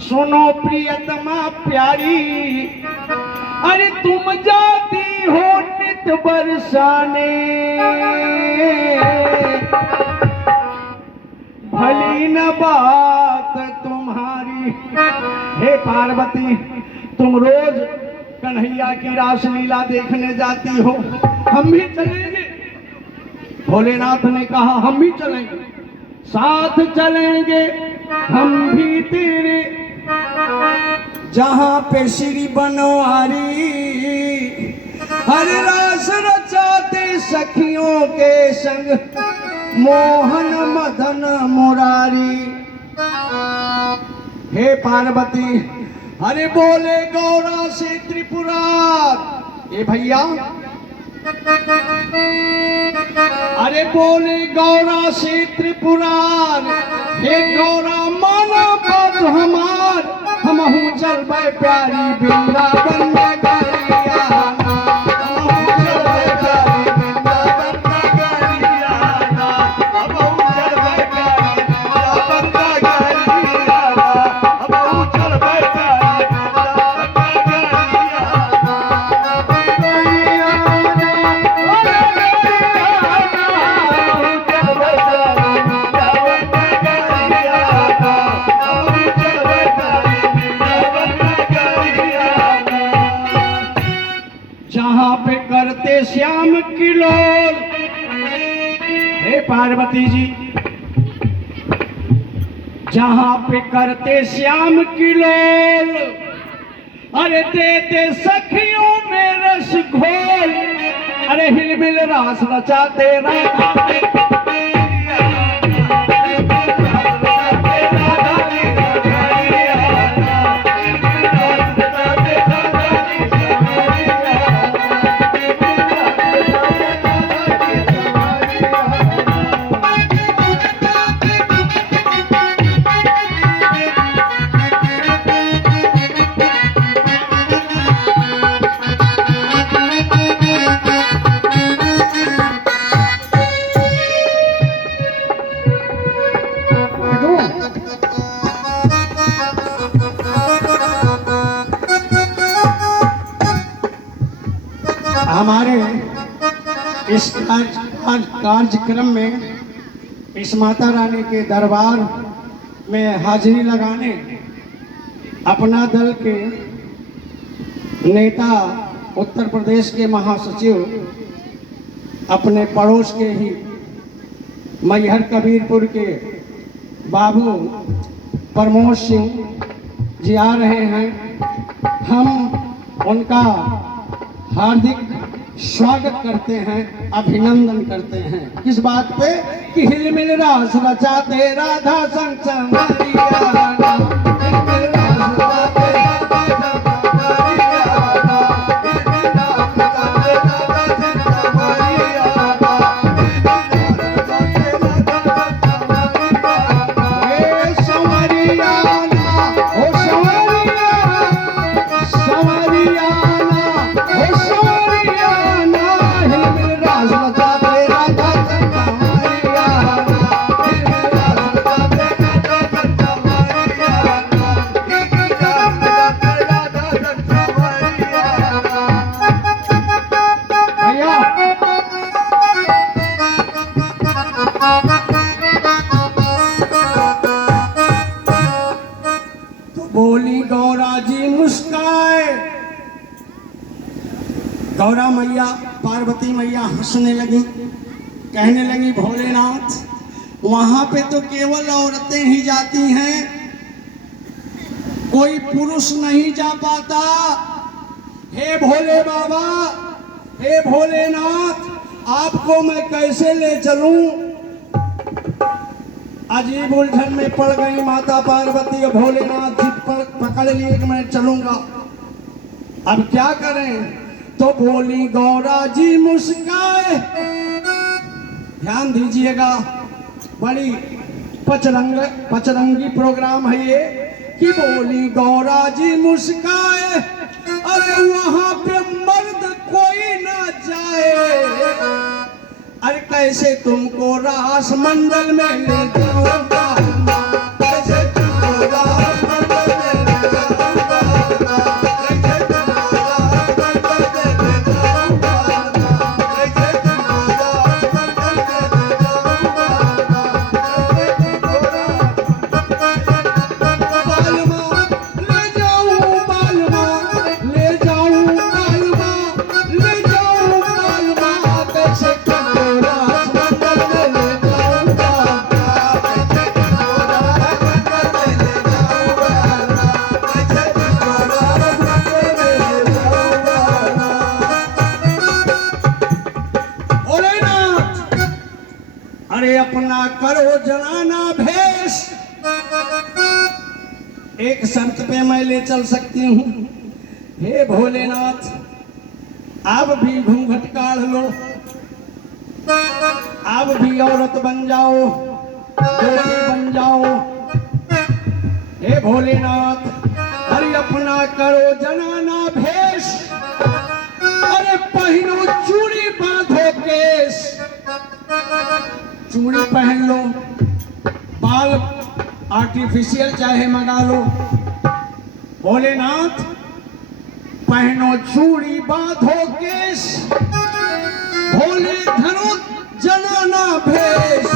सुनो प्रियतमा प्यारी, अरे तुम जाती हो नित बरसाने, भली न बात तुम्हारी। हे पार्वती, तुम रोज कन्हैया की रासलीला देखने जाती हो, हम भी चलेंगे। भोलेनाथ ने कहा हम भी चलेंगे, साथ चलेंगे हम भी तेरे। जहां पे श्री बनवारी हर रास रचाते सखियों के संग, मोहन मदन मुरारी। हे पार्वती, अरे बोले गौरा से त्रिपुरार, ए भैया, अरे बोले गौरा से त्रिपुरार, हे गौरा माना बात हमार, हमहू चलबे प्यारी वृंदावन में गरियाना, हमहू चलबे प्यारी वृंदावन में गरियाना, हमहू चलबे प्यारी वृंदावन में गरियाना, हमहू चलबे प्यारी जहां पे करते श्याम किलोल। हे पार्वती जी, जहां पे करते श्याम किलोल, अरे देते सखियों में रस घोल, अरे हिलमिल रास रचाते राधा। हमारे इस कार्यक्रम में इस माता रानी के दरबार में हाजिरी लगाने अपना दल के नेता उत्तर प्रदेश के महासचिव, अपने पड़ोस के ही मैहर कबीरपुर के बाबू प्रमोद सिंह जी आ रहे हैं। हम उनका हार्दिक स्वागत करते हैं, अभिनंदन करते हैं। किस बात पे कि हिलमिल रास रचाते राधा संग संवरियाना, हिलमिल रास रचाते राधा संग संवरियाना, हिलमिल रास रचाते राधा संग संवरियाना, हिलमिल रास रचाते राधा संग संवरियाना। हे संवरियाना, ओ संवरियाना, संवरियाना, ओ संवरियाना, हिलमिल रास रचाते राधा संग संवरियाना, हिलमिल रास रचाते राधा संग संवरियाना, हिलमिल रास रचाते राधा संग संवरियाना। भैया, तो बोली गौरा जी मुस्काए, गौरा मैया पार्वती मैया हंसने लगी, कहने लगी भोलेनाथ, वहां पे तो केवल औरतें ही जाती हैं, कोई पुरुष नहीं जा पाता। हे भोले बाबा, हे भोलेनाथ, आपको मैं कैसे ले चलूं? अजीब उलझन में पड़ गई माता पार्वती और भोलेनाथ जी पकड़ लिए कि मैं चलूंगा। अब क्या करें? तो बोली गौरा जी मुस्काए। ध्यान दीजिएगा, बड़ी पचरंगी प्रोग्राम है ये। कि बोली गौरा जी मुस्काए, अरे वहां पे मर्द कोई ना जाए, अरे कैसे तुमको रास मंडल में ले जाऊंगा, कैसे तुमको रास मंडल में अपना करो जनाना भेष। एक शर्त पे मैं ले चल सकती हूँ, हे भोलेनाथ अब भी घूंघट काढ़ लो, अब भी औरत बन जाओ, गोपी बन जाओ। हे भोलेनाथ अरे अपना करो जनाना भेष, अरे पहनो चूड़ी बांधो केश। चूड़ी पहन लो, बाल आर्टिफिशियल चाहे मंगा लो। भोलेनाथ पहनो चूड़ी बांधो केश, भोले धनो जनाना भेष।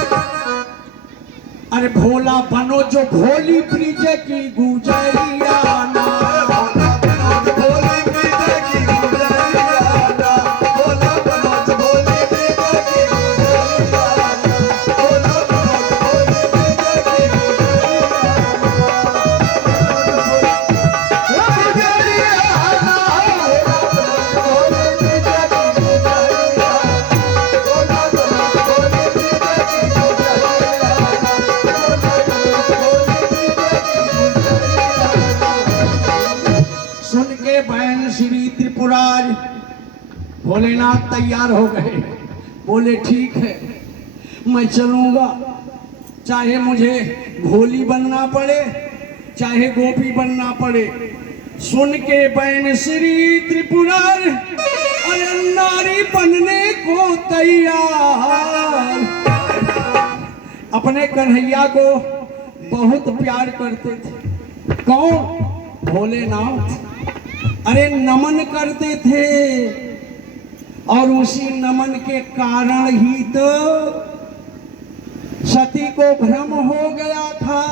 अरे भोला बनो जो भोली ब्रिज की गुजरिया ना, भोला बनो जो भोली ब्रिज की गुजरिया ना, भोला बनो जो भोली ब्रिज की गुजरिया ना, भोला बनो जो भोली ब्रिज की बहन श्री त्रिपुरारी। भोलेनाथ तैयार हो गए, बोले ठीक है मैं चलूंगा, चाहे मुझे भोली बनना पड़े चाहे गोपी बनना पड़े। सुन के बहन श्री त्रिपुरारी अरे नारी बनने को तैयार। अपने कन्हैया को बहुत प्यार करते थे। कौन? भोलेनाथ। अरे नमन करते थे और उसी नमन के कारण ही तो सती को भ्रम हो गया था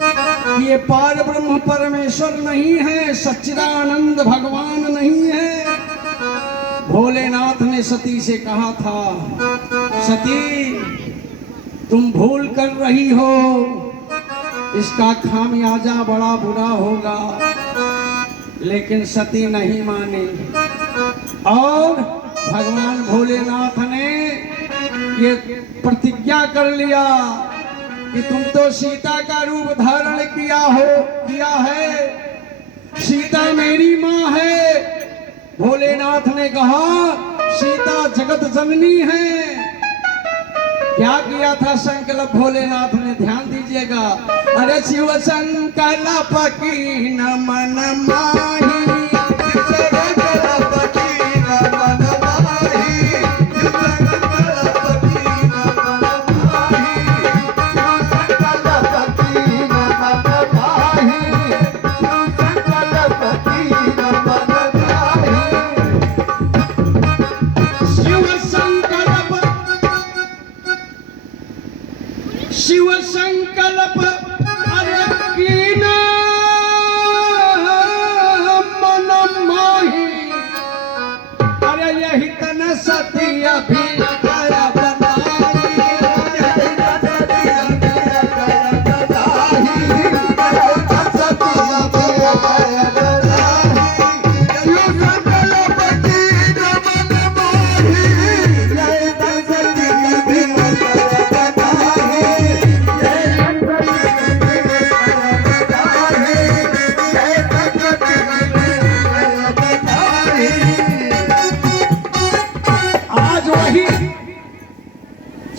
कि ये पार ब्रह्म परमेश्वर नहीं है, सच्चिदानंद भगवान नहीं है। भोलेनाथ ने सती से कहा था, सती तुम भूल कर रही हो, इसका खामियाजा बड़ा बुरा होगा। लेकिन सती नहीं मानी और भगवान भोलेनाथ ने ये प्रतिज्ञा कर लिया कि तुम तो सीता का रूप धारण किया है, सीता मेरी माँ है। भोलेनाथ ने कहा सीता जगत जननी है। क्या किया था संकल्प भोलेनाथ ने? ध्यान दीजिएगा। अरे शिव संकल्प की नमन माही, संकल्प की नमन माही, संकल्प की नमन माही, संकल्प की नमन माही, संकल्प की नमन माही। शिव संकल्प अरे कीन मन माही, अरे यही तन सती अभी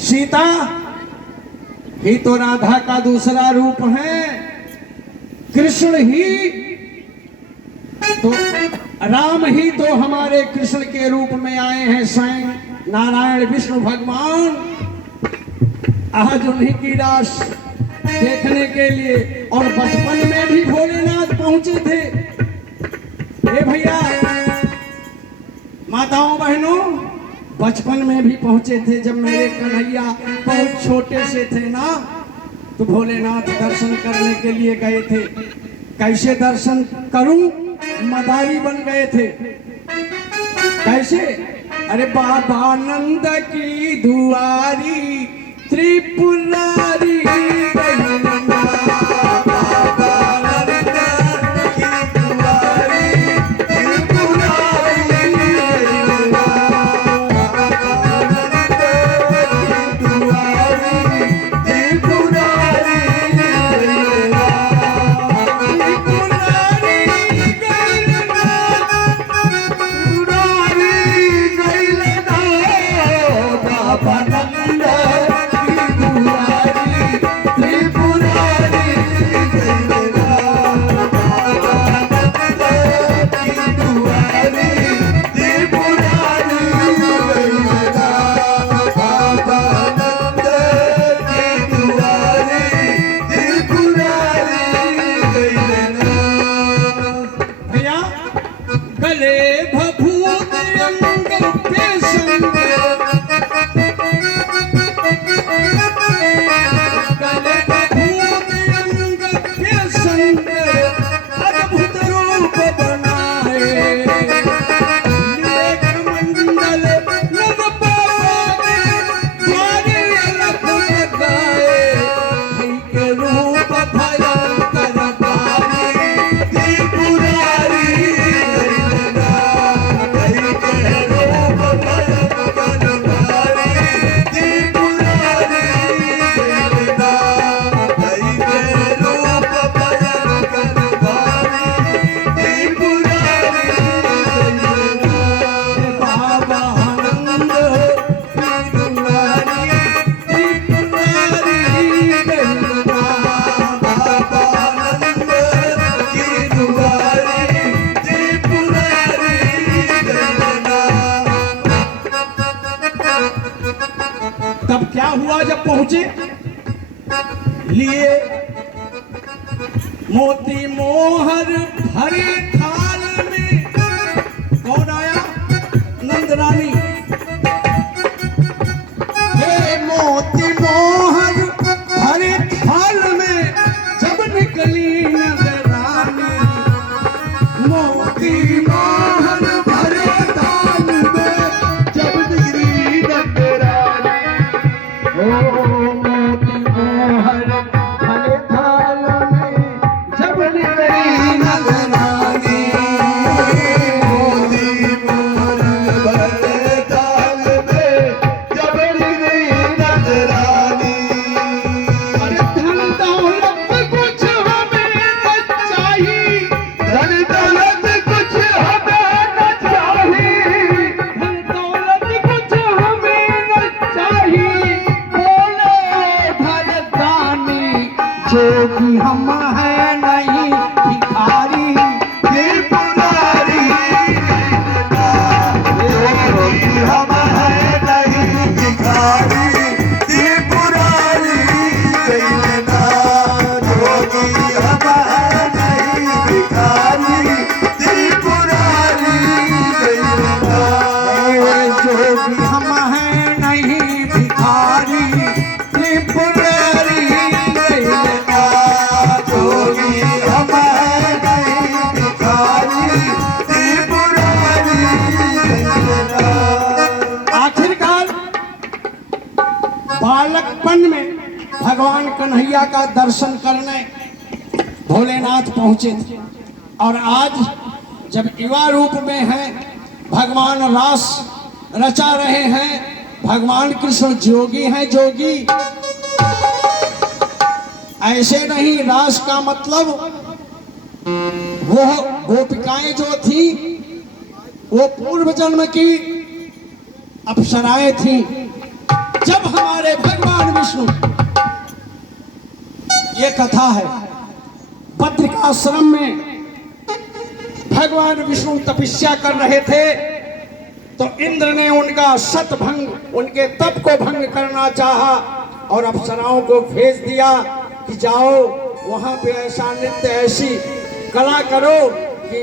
सीता ही तो राधा का दूसरा रूप है। कृष्ण ही तो राम ही तो हमारे कृष्ण के रूप में आए हैं, स्वयं नारायण विष्णु भगवान। आज उन्हीं की रास देखने के लिए और बचपन में भी भोलेनाथ पहुंचे थे। ए भैया माताओं बहनों, बचपन में भी पहुंचे थे। जब मेरे कन्हैया बहुत छोटे से थे ना, तो भोलेनाथ दर्शन करने के लिए गए थे। कैसे दर्शन करूं? मदारी बन गए थे। कैसे? अरे बाबा नंद की दुआरी त्रिपुरारी पहुंचे, लिए मोती मोहर भरे थाल में। कौन आया? नंद रानी। मोती मोहर भरे थाल में जब निकली नजरानी, मोती मोहर भरे थाल में जब निकली नजरानी। ओ मोती मोहर भरे थाल में जब निकली नजरानी, मोती मोहर भरे थाल में जब निकली नजरानी। अरे धन दौलत कुछ हमें न चाहिए, धन दौलत कुछ हमें न चाहिए, धन दौलत कुछ हमें न चाहिए। बोले भरदानी जोगी हम हैं नहीं भिखारी, त्रिपुरारी जोगी हम हैं नहीं भिखारी, त्रिपुरारी कैलना जोगी हम हैं नहीं भिखारी, त्रिपुरारी कैलना। जोगी हम हैं नहीं भिखारी, त्रिपुरारी कैलना, जोगी हम हैं नहीं भिखारी, त्रिपुरारी कैलना। आखिरकार बालकपन में भगवान कन्हैया का दर्शन करने भोलेनाथ पहुंचे थे, और आज जब युवा रूप में है, भगवान रास रचा रहे हैं। भगवान कृष्ण जोगी हैं, जोगी ऐसे नहीं। रास का मतलब वो गोपिकाएं जो थी वो पूर्व जन्म की अप्सराएं थी। जब हमारे भगवान विष्णु, ये कथा है, बद्रिकाश्रम में भगवान विष्णु तपस्या कर रहे थे, तो इंद्र ने उनका शतभंग, उनके तप को भंग करना चाहा और अप्सराओं को भेज दिया कि जाओ वहां पे ऐसा नृत्य, ऐसी कला करो कि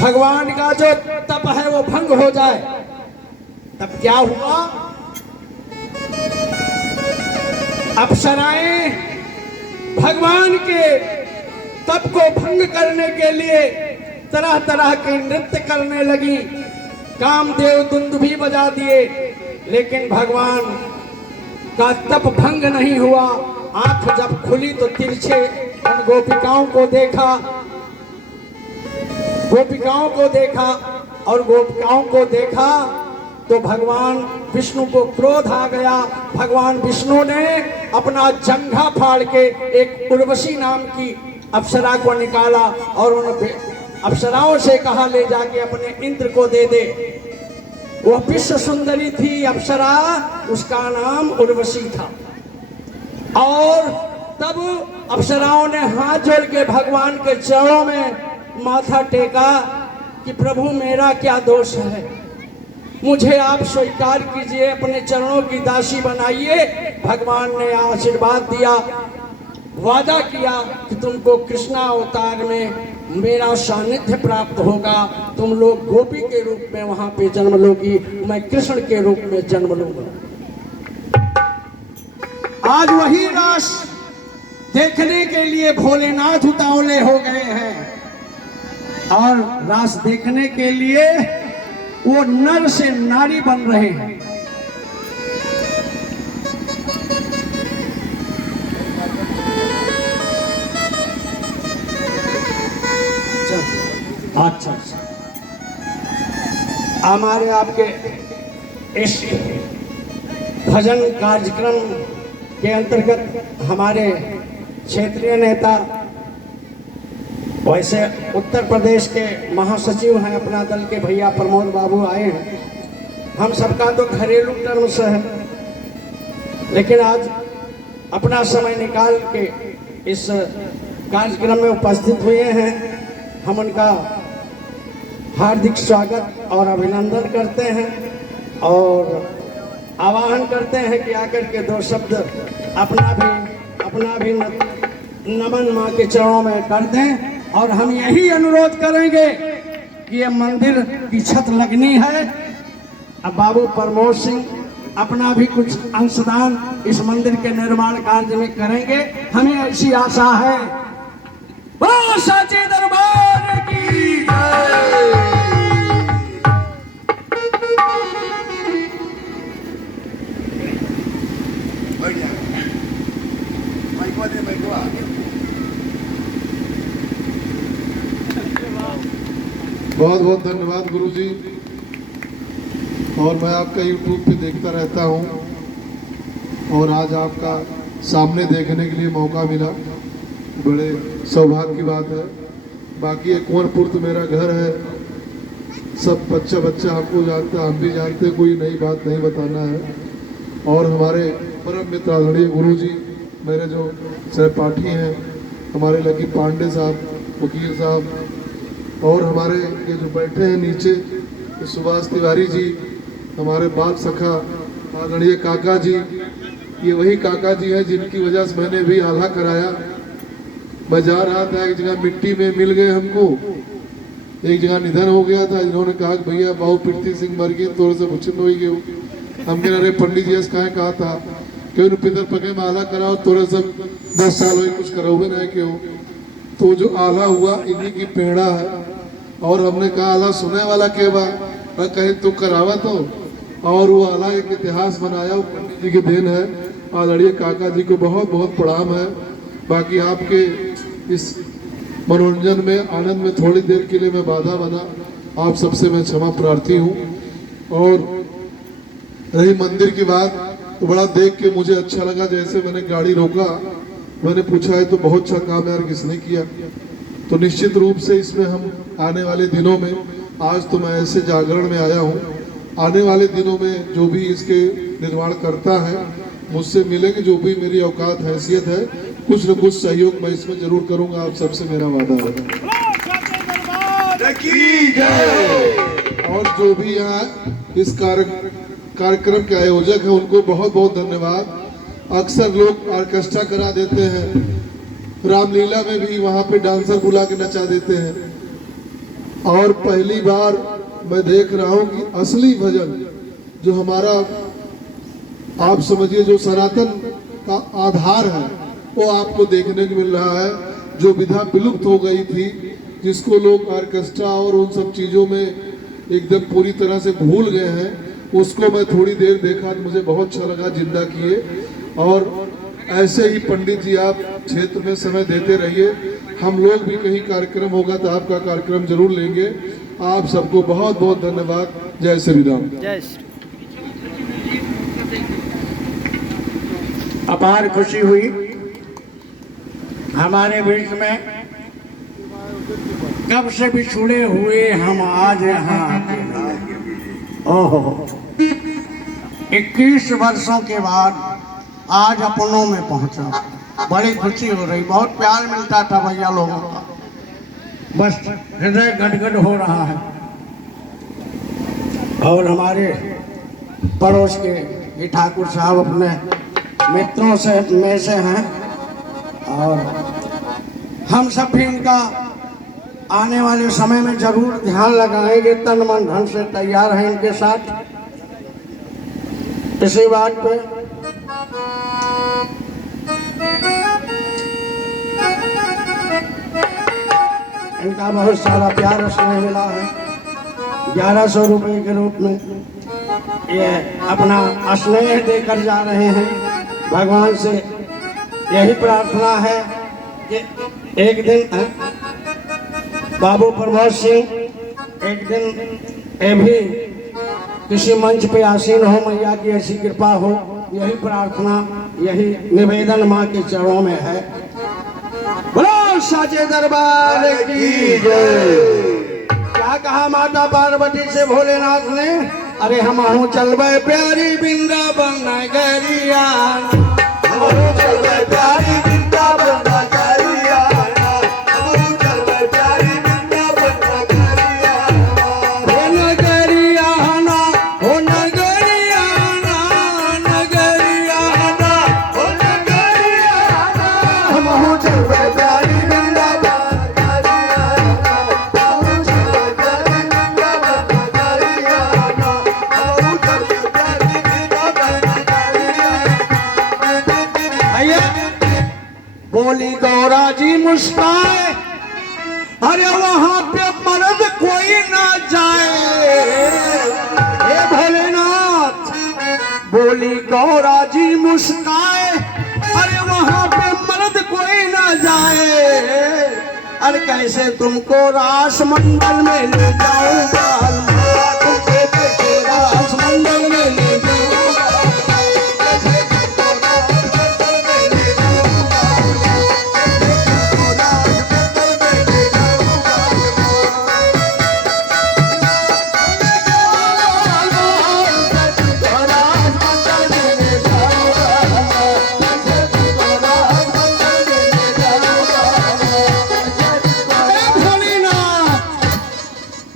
भगवान का जो तप है वो भंग हो जाए। तब क्या हुआ? अप्सराएं भगवान के तप को भंग करने के लिए तरह तरह के नृत्य करने लगी। कामदेव दुंदुभी बजा दिए, लेकिन भगवान का तप भंग नहीं हुआ। आंख जब खुली तो तिरछे उन गोपिकाओं को देखा, गोपिकाओं को देखा, और गोपिकाओं को देखा तो भगवान विष्णु को क्रोध आ गया। भगवान विष्णु ने अपना जंघा फाड़ के एक उर्वशी नाम की अप्सरा को निकाला और उन अप्सराओं से कहा ले जाके अपने इंद्र को दे दे। वह विश्व सुंदरी थी अप्सरा, उसका नाम उर्वशी था। और तब अप्सराओं ने हाथ जोड़ के भगवान के चरणों में माथा टेका कि प्रभु मेरा क्या दोष है, मुझे आप स्वीकार कीजिए, अपने चरणों की दासी बनाइए। भगवान ने आशीर्वाद दिया, वादा किया कि तुमको कृष्णा अवतार में मेरा सानिध्य प्राप्त होगा, तुम लोग गोपी के रूप में वहां पे जन्म लोगी, मैं कृष्ण के रूप में जन्म लूंगा। आज वही रास देखने के लिए भोलेनाथ उतावले हो गए हैं, और रास देखने के लिए वो नर से नारी बन रहे हैं। अच्छा, हमारे आपके इस भजन कार्यक्रम के अंतर्गत हमारे क्षेत्रीय नेता, वैसे उत्तर प्रदेश के महासचिव हैं अपना दल के भैया प्रमोद बाबू आए हैं। हम सबका तो घरेलू टर्म्स है, लेकिन आज अपना समय निकाल के इस कार्यक्रम में उपस्थित हुए हैं। हम उनका हार्दिक स्वागत और अभिनंदन करते हैं, और आवाहन करते हैं कि आकर के दो शब्द अपना भी नमन माँ के चरणों में कर दें। और हम यही अनुरोध करेंगे कि ये मंदिर की छत लगनी है। अब बाबू प्रमोद सिंह अपना भी कुछ अंशदान इस मंदिर के निर्माण कार्य में करेंगे, हमें ऐसी आशा है। बोलो साचे दरबार की जय। बहुत बहुत धन्यवाद गुरुजी। और मैं आपका YouTube पे देखता रहता हूँ और आज आपका सामने देखने के लिए मौका मिला, बड़े सौभाग्य की बात है। बाकी कुंवरपुर तो मेरा घर है, सब बच्चा आपको जानता है, हम भी जानते, कोई नई बात नहीं बताना है। और हमारे परम मित्र आदरणीय गुरुजी, मेरे जो सहपाठी हैं, हमारे लकी पांडे साहब, वकील साहब, और हमारे ये जो बैठे हैं नीचे सुभाष तिवारी जी, हमारे बाल सखा आदरणीय काका जी, ये वही काका जी हैं जिनकी वजह से मैंने भी आल्हा कराया। मैं जा रहा था, एक जगह मिट्टी में मिल गए हमको, एक जगह निधन हो गया था। इन्होंने कहा कि भैया बाबू पीरती सिंह मर गए, तोड़ से मुचिन हो गए। हम कह रहे पंडित जी ऐसा कहा था कि पितर पके में आल्हा कराओ, तोड़े सब 10 साल हो कुछ करो भी नहीं क्यों। तो जो आला हुआ इन्हीं की पेड़ा है। और हमने कहा आला सुने वाला के बा, कहीं तो करावा तो, और वो आला एक इतिहास बनाया, वो पंडित जी की देन है। आदरणीय काका जी को बहुत बहुत प्रणाम है। बाकी आपके इस मनोरंजन में, आनंद में थोड़ी देर के लिए मैं बाधा बना, आप सबसे मैं क्षमा प्रार्थी हूँ। और रही मंदिर की बात, तो बड़ा देख के मुझे अच्छा लगा। जैसे मैंने गाड़ी रोका, मैंने पूछा है तो बहुत अच्छा काम यार किसने किया। तो निश्चित रूप से इसमें हम आने वाले दिनों में, आज तो मैं ऐसे जागरण में आया हूँ, आने वाले दिनों में जो भी इसके निर्माण करता है मुझसे मिलेंगे, जो भी मेरी औकात हैसियत है, कुछ न कुछ सहयोग मैं इसमें जरूर करूँगा। आप सबसे मेरा वादा है। और जो भी यहाँ इस कार्यक्रम के आयोजक हैं उनको बहुत बहुत धन्यवाद। अक्सर लोग ऑर्केस्ट्रा करा देते हैं, रामलीला में भी वहाँ पे डांसर बुला के नचा देते हैं। और पहली बार मैं देख रहा हूँ कि असली भजन जो हमारा, आप समझिए जो सनातन का आधार है, वो आपको देखने को मिल रहा है। जो विधा विलुप्त हो गई थी, जिसको लोग ऑर्केस्ट्रा और उन सब चीज़ों में एकदम पूरी तरह से भूल गए हैं, उसको मैं थोड़ी देर देखा तो मुझे बहुत अच्छा लगा, जिंदा किए। और ऐसे ही पंडित जी आप क्षेत्र में समय देते रहिए। हम लोग भी कहीं कार्यक्रम होगा तो आपका कार्यक्रम जरूर लेंगे। आप सबको बहुत बहुत धन्यवाद। जय श्री राम। जय अपार खुशी हुई हमारे बीच में, कब से बिछुड़े हुए हम आज यहाँ। ओहो, 21 वर्षों के बाद आज अपनों में पहुंचा, बड़ी खुशी हो रही, बहुत प्यार मिलता था भैया लोगों का, बस हृदय गदगद हो रहा है। और हमारे पड़ोस के ये ठाकुर साहब अपने मित्रों से में से हैं, और हम सब भी इनका आने वाले समय में जरूर ध्यान लगाएंगे, तन मन धन से तैयार हैं इनके साथ। इसी बात पे इनका बहुत सारा प्यार स्नेह मिला है। 1100 रुपये के रूप में ये अपना स्नेह देकर जा रहे हैं। भगवान से यही प्रार्थना है कि एक दिन बाबू प्रमोद सिंह एक दिन ये भी किसी मंच पे आसीन हो, मैया की ऐसी कृपा हो, यही प्रार्थना, यही निवेदन माँ के चरणों में है। बोलो साचे दरबार की जय। क्या कहा माता पार्वती से भोलेनाथ ने? अरे हम चलबे प्यारी वृंदावन नगरिया, हम चलबे प्यारी वृंदावन नगरिया, हम चलबे प्यारी वृंदावन नगरिया, हो नगरिया ना, हो नगरिया ना, मुस्काए, अरे वहां पे मर्द कोई ना जाए। हे भोलेनाथ, बोली गौरा जी मुस्काए, अरे वहां पे मर्द कोई ना जाए। अरे कैसे तुमको रास मंडल में ले जाऊंगा, तुमको कैसे रास मंडल में ले जाऊंगा, कैसे तुमको रास मंडल में ले जाऊंगा, कैसे तुमको रास मंडल में ले जाऊंगा।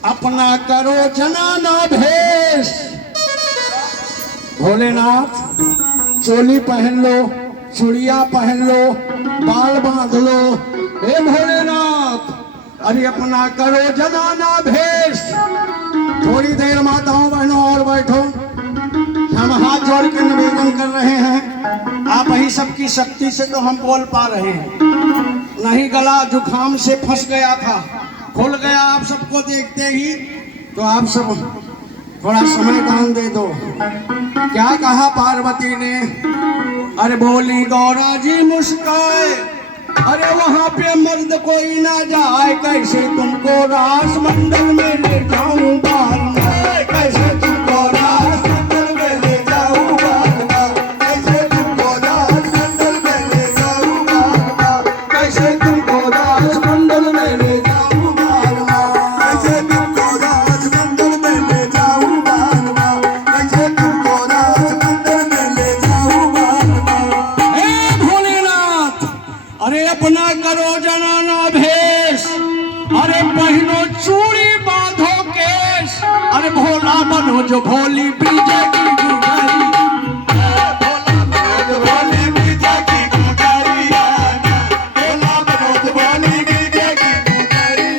अपना करो जनाना भेष। भोलेनाथ, चोली पहन लो, चूड़िया पहन लो, बाल बांध लो। हे भोलेनाथ, अरे अपना करो जनाना भेष। थोड़ी देर माताओं बहनों और बैठो, हम हाथ जोड़ के निवेदन कर रहे हैं। आप ही सबकी शक्ति से तो हम बोल पा रहे हैं, नहीं गला जुखाम से फंस गया था, खुल गया आप सबको देखते ही। तो आप सब थोड़ा समय दान दे दो। क्या कहा पार्वती ने? अरे बोली गौरा जी मुस्काए, अरे वहां पे मर्द कोई ना जाए, कैसे तुमको रास मंडल में ले जाऊंगा, कैसे तुमको रास मंडल में ले जाऊंगा, कैसे तुमको रास मंडल में ले जाऊंगा, कैसे तुमको रास मंडल में ले जाऊंगा, कैसे तुमको रास मंडल में ले जाऊंगा, कैसे तुमको रास मंडल में ले जाऊंगा। हे भोलेनाथ, अरे अपना करो जनाना भेष, अरे पहनो चूड़ी बांधो केश, अरे भोला बनो जो भोली बीजे की गुजारी, भोला बनो जो भोली बीजे की गुजारी, भोला बनो जो भोली बीजे की गुजारी,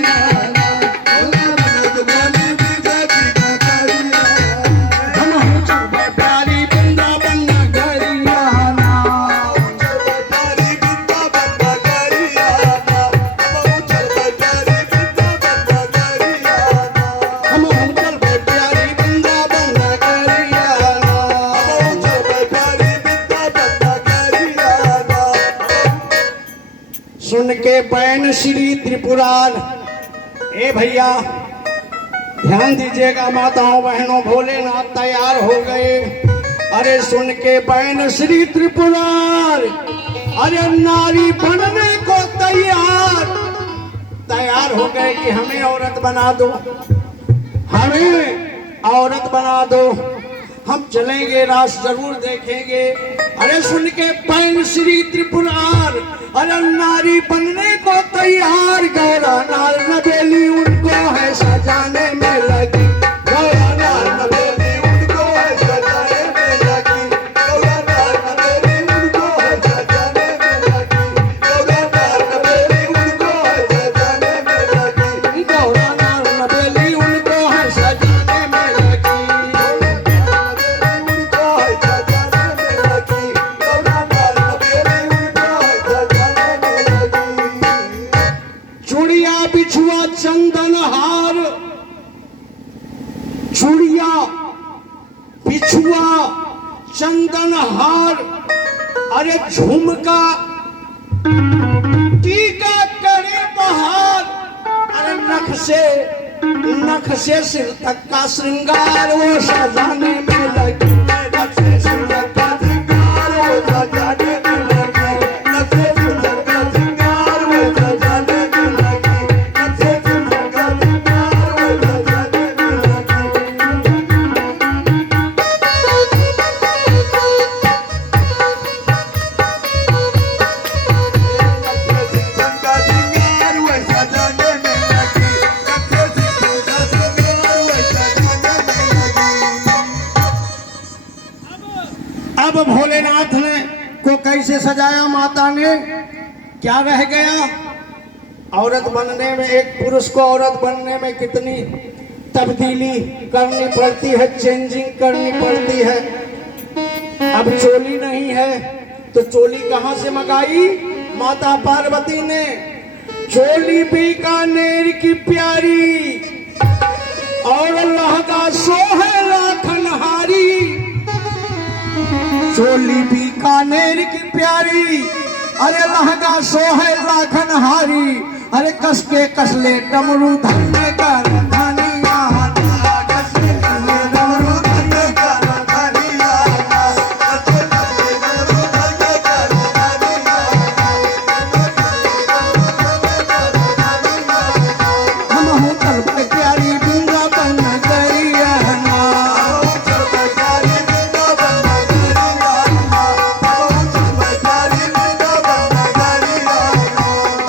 भोला बनो जो भोली बीजे की गुजारी। हम हो चल प्यारी वृंदावन नगरिया, सुन के बैन श्री त्रिपुरार। ए भैया ध्यान दीजिएगा माताओं बहनों, भोलेनाथ तैयार हो गए। अरे सुन के बैन श्री त्रिपुरार, अरे नारी बनने को तैयार हो गए कि हमें औरत बना दो, हमें औरत बना दो, हम चलेंगे रास जरूर देखेंगे। अरे सुन के पैन श्री त्रिपुरार, अरे नारी बनने को तैयार, गौरा नार नवेली उनको है सजाने में लगी, गौरा नार नवेली उनको है सजाने में लगी, गौरा नार नवेली उनको है सजाने में लगी, गौरा नार नवेली उनको है सजाने में लगी, गौरा नार नवेली उनको है सजाने में लगी, उनको है सजाने में लगी, गौरा नार नवेली उनको है सजाने में लगी। चूड़िया बिछुआ चंदन हार, चूड़िया बिछुआ चंदन हार, अरे झुमका टीका करे बहार, अरे नख से सिर तक का श्रृंगार वो सजाने में लगी, नख से सिर तक का श्रृंगार वो सजाने में लगी, नख से सिर तक का श्रृंगार वो सजाने में लगी, नख से सिर तक का श्रृंगार वो सजाने में लगी। अब भोलेनाथ ने को कैसे सजाया माता ने, क्या रह गया? औरत बनने में, एक पुरुष को औरत बनने में कितनी तब्दीली करनी पड़ती है, चेंजिंग करनी पड़ती है। अब चोली नहीं है तो चोली कहां से मंगाई माता पार्वती ने? चोली बीकानेर की प्यारी और लहंगा सोहे लाखनहारी। चोली बीकानेर की प्यारी, अरे लहंगा सोहे लाखनहारी। अरे कस के कसले डमरू धरने का धनिया, कस के कसले डमरू धरने का धनिया, कस के कसले डमरू धरने का धनिया। हम हूँ तलब प्यारी वृंदावन नगरिया ना,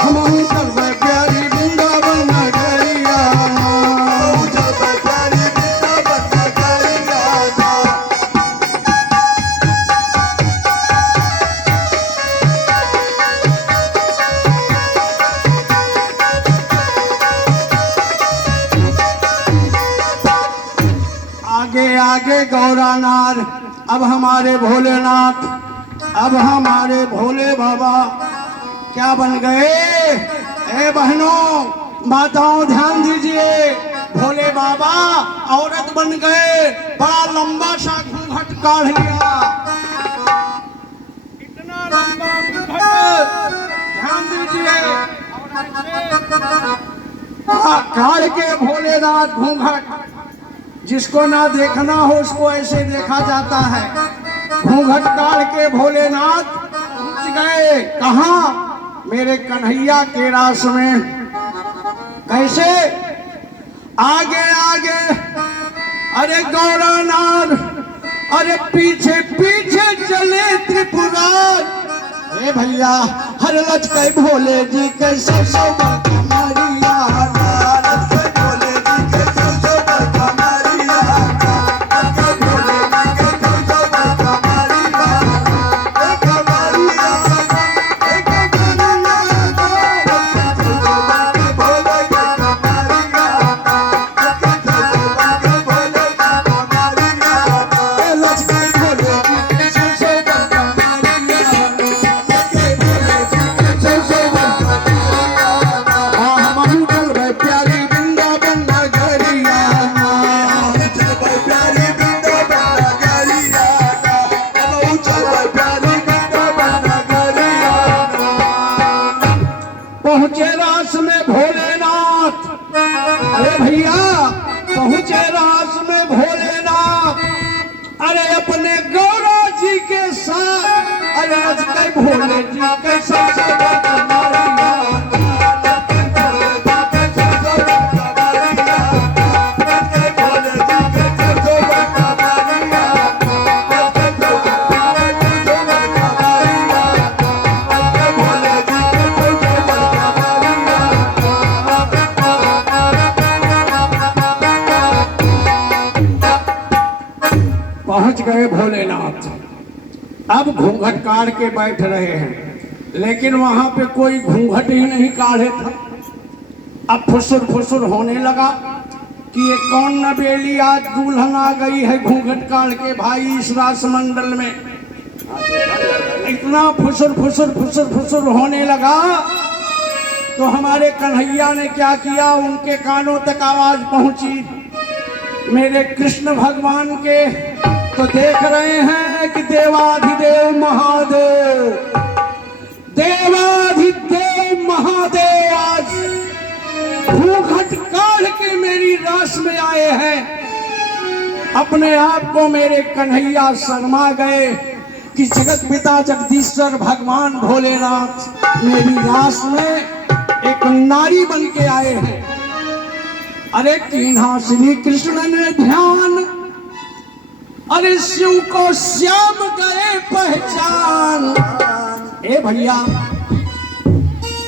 हम हूँ तलब प्यारी वृंदावन नगरिया ना। आगे आगे गौरानाथ, अब हमारे भोलेनाथ, अब हमारे भोले बाबा क्या बन गए? ए बहनों माताओं ध्यान दीजिए, भोले बाबा औरत बन गए, बड़ा लंबा सा घूंघट काढ़ लिया, इतना लंबा घूंघट, ध्यान दीजिए, काढ़ के भोलेनाथ घूंघट, जिसको ना देखना हो उसको ऐसे देखा जाता है। घूंघट काढ़ के भोलेनाथ पहुंच गए कहाँ? मेरे कन्हैया के रास में। कैसे? आगे आगे, अरे गौरानाथ, अरे पीछे पीछे चले त्रिपुरार। ए भैया हर लचके भोले जी के सो कमरिया, पहुंचे रास में भोलेनाथ। अरे भैया पहुंचे रास में भोलेनाथ, अरे अपने गौरा जी के साथ। अरे आज के भोले जी के पहुंच गए भोलेनाथ। अब घूंघट काढ़ के बैठ रहे हैं, लेकिन वहां पे कोई घूंघट ही नहीं काढ़े था। अब फुसुर फुसुर होने लगा कि ये कौन नबेली आज दुल्हन आ गई है घूंघट काढ़ के भाई इस रासमंडल में। इतना फुसुर फुसुर फुसुर फुसुर होने लगा तो हमारे कन्हैया ने क्या किया, उनके कानों तक आवाज पहुंची मेरे कृष्ण भगवान के। तो देख रहे हैं कि देवाधिदेव महादेव, देवाधिदेव महादेव आज घूंघट काढ़ के मेरी रास में आए हैं। अपने आप को मेरे कन्हैया शर्मा गए कि जगत पिता जगदीश्वर भगवान भोलेनाथ मेरी रास में एक नारी बन के आए हैं। अरे कीन्हा श्री कृष्ण ने ध्यान, अरे शिव को श्याम गए पहचान। ए भैया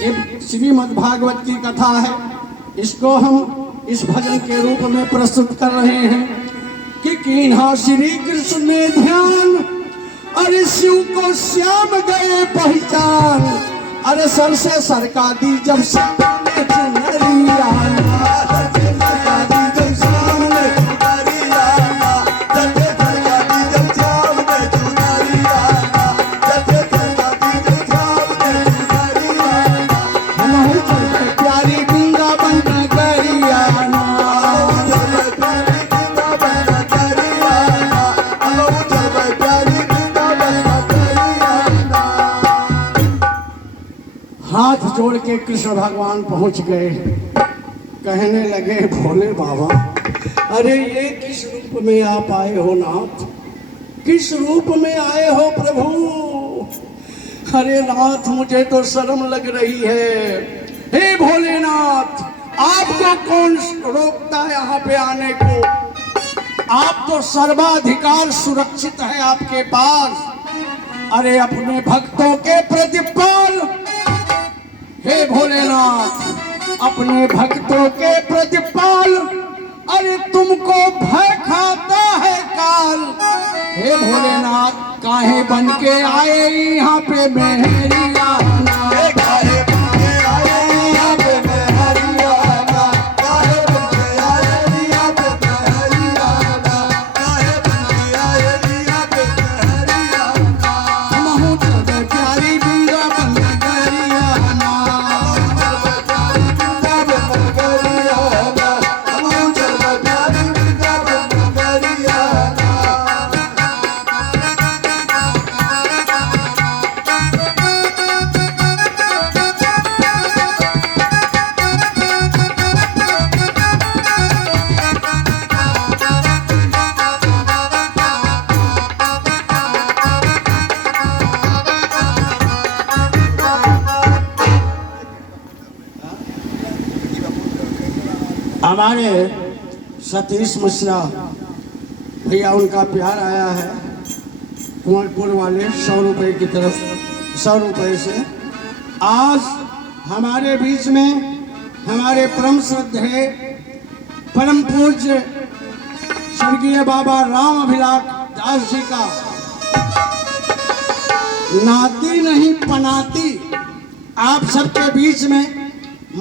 ये श्रीमद् भागवत की कथा है, इसको हम इस भजन के रूप में प्रस्तुत कर रहे हैं कि कीन्हा श्री कृष्ण ने ध्यान, अरे शिव को श्याम गए पहचान। अरे सर से सरका दी जब सामने चुनरिया, जोड़ के कृष्ण भगवान पहुंच गए। कहने लगे भोले बाबा, अरे ये किस रूप में आप आए हो नाथ, किस रूप में आए हो प्रभु? अरे नाथ मुझे तो शर्म लग रही है। हे भोलेनाथ, आपको कौन रोकता है यहाँ पे आने को? आप तो सर्वाधिकार सुरक्षित है आपके पास। अरे अपने भक्तों के प्रतिपाल, हे भोलेनाथ, अपने भक्तों के प्रतिपाल, अरे तुमको भय खाता है काल। हे भोलेनाथ, काहे बन के आए यहाँ पे मेहरियाना? काहे बन के आए यहाँ पे मेहरियाना? काहे बन के आए यहाँ पे मेहरियाना? काहे बन के आए यहाँ पे मेहरियाना? हमहु चल प्यारी बिंदा बन गरियाना। हमारे सतीश मिश्रा भैया, उनका प्यार आया है कुंवरपुर वाले 100 रुपये की तरफ, 100 रुपये से। आज हमारे बीच में हमारे परम श्रद्धेय परम पूज्य स्वर्गीय बाबा राम अभिलाष दास जी का नाती नहीं पनाती आप सबके बीच में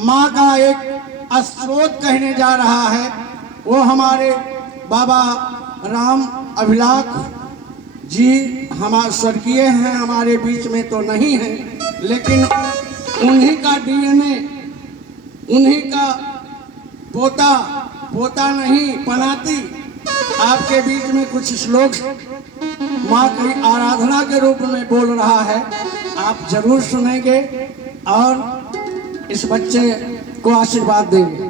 माँ का एक स्रोत कहने जा रहा है। वो हमारे बाबा राम अभिलाष जी हमारे स्वर्गीय हैं, हमारे बीच में तो नहीं है, लेकिन उन्हीं का डीएनए, उन्हीं का पोता नहीं पनाती आपके बीच में कुछ श्लोक माँ की आराधना के रूप में बोल रहा है। आप जरूर सुनेंगे और इस बच्चे को आशीर्वाद देंगे।